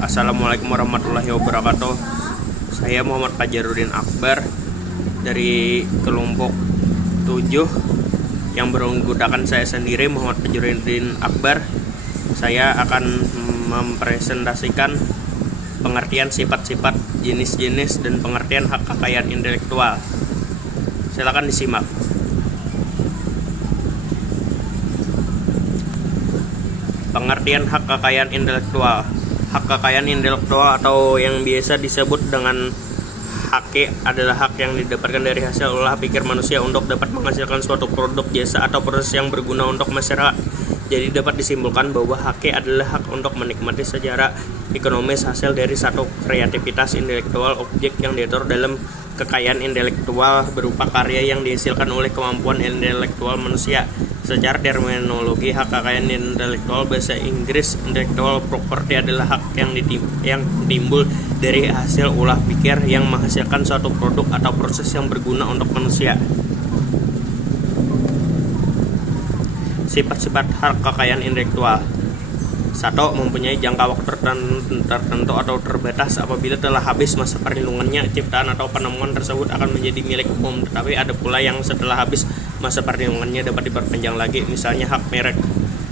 Assalamualaikum warahmatullahi wabarakatuh. Saya Muhammad Fajarudin Akbar dari kelompok 7 yang menggunakan saya sendiri, Muhammad Fajarudin Akbar. Saya akan mempresentasikan pengertian sifat-sifat, jenis-jenis, dan pengertian hak kekayaan intelektual. Silakan disimak. Pengertian hak kekayaan intelektual. Hak kekayaan intelektual atau yang biasa disebut dengan HK adalah hak yang didapatkan dari hasil olah pikir manusia untuk dapat menghasilkan suatu produk, jasa, atau proses yang berguna untuk masyarakat. Jadi dapat disimpulkan bahwa HK adalah hak untuk menikmati secara ekonomis hasil dari satu kreativitas intelektual objek yang diatur dalam kekayaan intelektual berupa karya yang dihasilkan oleh kemampuan intelektual manusia. Secara terminologi hak kekayaan intelektual bahasa Inggris, intellectual property adalah hak yang timbul dari hasil ulah pikir yang menghasilkan suatu produk atau proses yang berguna untuk manusia. Sifat-sifat hak kekayaan intelektual. 1. Mempunyai jangka waktu tertentu atau terbatas. Apabila telah habis masa perlindungannya, ciptaan atau penemuan tersebut akan menjadi milik umum. Tetapi ada pula yang setelah habis masa perlindungannya dapat diperpanjang lagi, misalnya hak merek.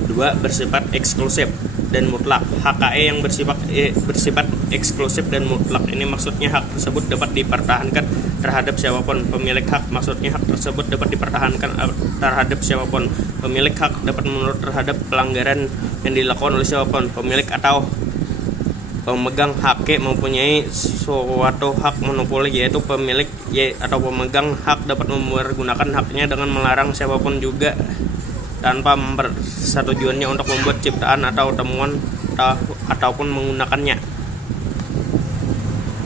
2. Bersifat eksklusif dan mutlak. HKE yang bersifat eksklusif dan mutlak ini maksudnya hak tersebut dapat dipertahankan terhadap siapapun. Pemilik hak maksudnya hak tersebut dapat dipertahankan terhadap siapapun. Pemilik hak dapat menurut terhadap pelanggaran yang dilakukan oleh siapapun. Pemilik atau pemegang HK mempunyai suatu hak monopoli, yaitu pemilik atau pemegang hak dapat mempergunakan haknya dengan melarang siapapun juga tanpa mempersetujuannya untuk membuat ciptaan atau temuan ataupun menggunakannya.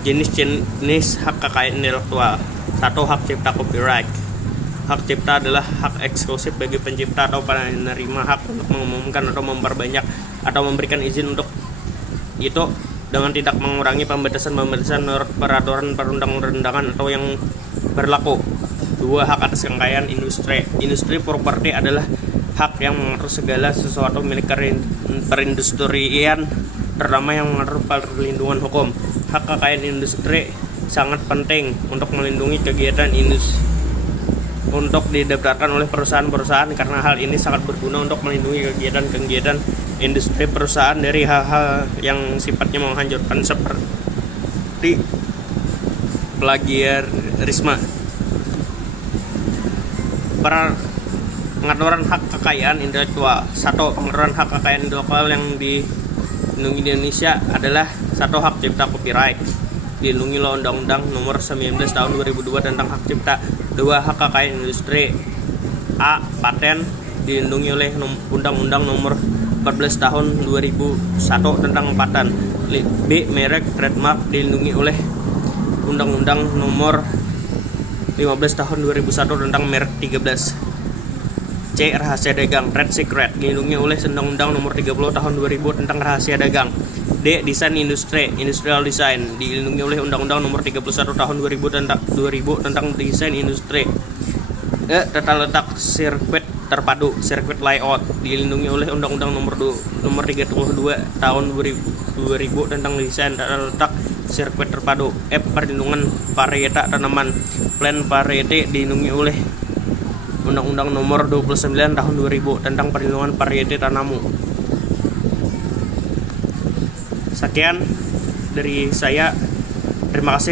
Jenis-jenis hak kekayaan intelektual. 1. Hak cipta copyright. Hak cipta adalah hak eksklusif bagi pencipta atau penerima hak untuk mengumumkan atau memperbanyak atau memberikan izin untuk itu dengan tidak mengurangi pembatasan menurut peraturan perundang-undangan atau yang berlaku. 2. Hak atas kekayaan industri. Industri properti adalah hak yang mengatur segala sesuatu milik perindustrian, terutama yang mengatur perlindungan hukum. Hak kekayaan industri sangat penting untuk melindungi kegiatan industri untuk didaftarkan oleh perusahaan-perusahaan, karena hal ini sangat berguna untuk melindungi kegiatan industri perusahaan dari hal-hal yang sifatnya menghancurkan seperti plagiarisme. Pengaturan hak kekayaan intelektual. 1. Pengaturan hak kekayaan intelektual yang dilindungi di Indonesia adalah 1. Hak cipta copyright, dilindungi oleh Undang-Undang Nomor 19 Tahun 2002 tentang hak cipta. 2. Hak kekayaan industri. A. Paten, dilindungi oleh Undang-Undang Nomor 14 Tahun 2001 tentang paten. B. Merek, trademark, dilindungi oleh Undang-Undang Nomor 15 Tahun 2001 tentang merek 13. C. Rahasia dagang, trade secret, dilindungi oleh Undang-Undang Nomor 30 Tahun 2000 tentang rahasia dagang. D. Desain industri, industrial design, dilindungi oleh Undang-Undang Nomor 31 Tahun 2000 tentang desain industri. E. Tata letak sirkuit terpadu, circuit layout, dilindungi oleh Undang-Undang Nomor 32 Tahun 2000 tentang desain tata letak sirkuit terpadu. F. Perlindungan varietas tanaman, plant variety, dilindungi oleh Undang-Undang Nomor 29 Tahun 2000 tentang perlindungan varietas tanaman. Sekian dari saya. Terima kasih.